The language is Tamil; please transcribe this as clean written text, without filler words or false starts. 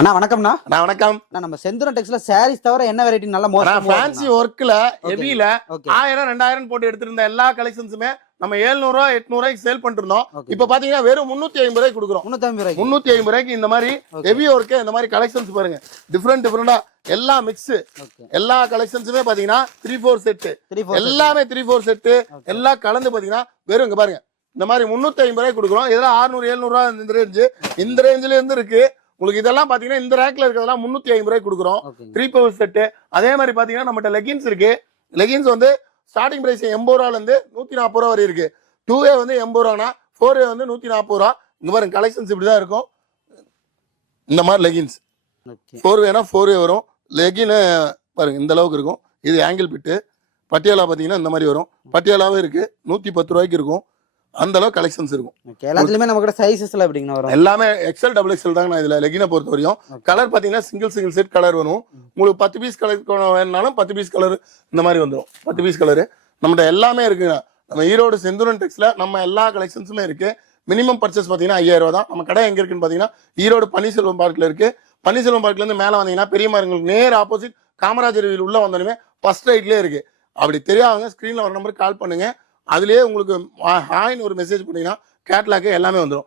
அண்ணா வணக்கம்ண்ணா. அண்ணா வணக்கம். நம்ம செந்தூரம் டெக்ஸ்ல சாரீஸ் தவிர என்ன வெரைட்டி நல்ல ஃபேன்சி ஒர்க்ல ஹெவில 1000 2000 போட்டு எடுத்திருந்த எல்லா கலெக்ஷன்ஸுமே நம்ம 700 ரூபாய் 800 ரூபாய்க்கு சேல் பண்ணிட்டு இருந்தோம். இப்ப பாத்தீங்கன்னா வெறும் 350 ரூபாய்க்கு கொடுக்குறோம். 350 ரூபாய்க்கு இந்த மாதிரி ஹெவி ஒர்க் இந்த மாதிரி கலெக்ஷன்ஸ் பாருங்க. டிஃபரெண்டா எல்லா மிக்ஸ் எல்லா கலெக்ஷன்ஸுமே பாத்தீங்கன்னா 3-4 செட் எல்லாமே 3-4 செட் எல்லாம் கலந்து பாத்தீங்கன்னா வெறும் இங்க பாருங்க இந்த மாதிரி 350 ரூபாய்க்கு கொடுக்குறோம். இதெல்லாம் 600 700 ரூபாய் இந்த ரேஞ்சில இருந்து இருக்கு. உங்களுக்கு இதெல்லாம் பாத்தீங்கன்னா இந்த ரேக்ல இருக்கிறதெல்லாம் 350 ரூபாய்க்கு கொடுக்குறோம். 3-4 செட். அதே மாதிரி பாத்தீங்கன்னா நம்மகிட்ட லெகின்ஸ் இருக்கு. லெகின்ஸ் வந்து ஸ்டார்டிங் பிரைஸ் 80 ரூபால இருந்து 140 ரூபா வரை இருக்கு. 2A வந்து 80 ரூபானா 4A வந்து 140 ரூபா. இங்க பாருங்க கலெக்ஷன்ஸ் இப்படிதான் இருக்கும். இந்த மாதிரி லெகின்ஸ் 4Aனா 4A வரும். லெகின் பாருங்க இந்த அளவுக்கு இருக்கும். இது ஆங்கிள் பிட்டு. பட்டியாலா பாத்தீங்கன்னா இந்த மாதிரி வரும். பட்டியாலாவே இருக்கு. 110 ரூபாய்க்கு இருக்கும். அந்த அளவுக்கு கலெக்ஷன்ஸ் இருக்கும். எல்லாத்துலயுமே நம்ம கிட்ட சைஸஸ்ல எப்படிங்க வரும்? எல்லாமே XL XXL தாங்க. நான் இதுல லெகினை பொறுத்த வரையும் கலர் பாத்தீங்கன்னா சிங்கிள் செட் கலர் வரும். உங்களுக்கு 10 பீஸ் கலர் வேணும்னாலும் 10 பீஸ் கலர் இந்த மாதிரி வந்துடும். 10 பீஸ் கலர் நம்மகிட்ட எல்லாமே இருக்குங்க. நம்ம ஈரோடு செந்தூரன் டெக்ஸ்ல நம்ம எல்லா கலெக்ஷன்ஸுமே இருக்கு. மினிமம் பர்ச்சேஸ் பாத்தீங்கன்னா 5000 ரூபா தான். நம்ம கடை எங்க இருக்குன்னு பாத்தீங்கன்னா ஈரோடு பன்னீர்செல்வம் பார்க்ல இருக்கு. பன்னீர்செல்வம் பார்க்ல இருந்து மேல வந்தீங்கன்னா பெரிய மரங்களுக்கு நேர் ஆப்போசிட் காமராஜர் உள்ள வந்தோடனே ஃபர்ஸ்ட் ரைட்லயே இருக்கு. அப்படி தெரியாதவங்க ஸ்கிரீன்ல ஒரு நம்பருக்கு கால் பண்ணுங்க. அதுலயே உங்களுக்கு ஹாய்னு ஒரு மெசேஜ் பண்ணீங்கன்னா கேட்லாக் எல்லாமே வந்துடும்.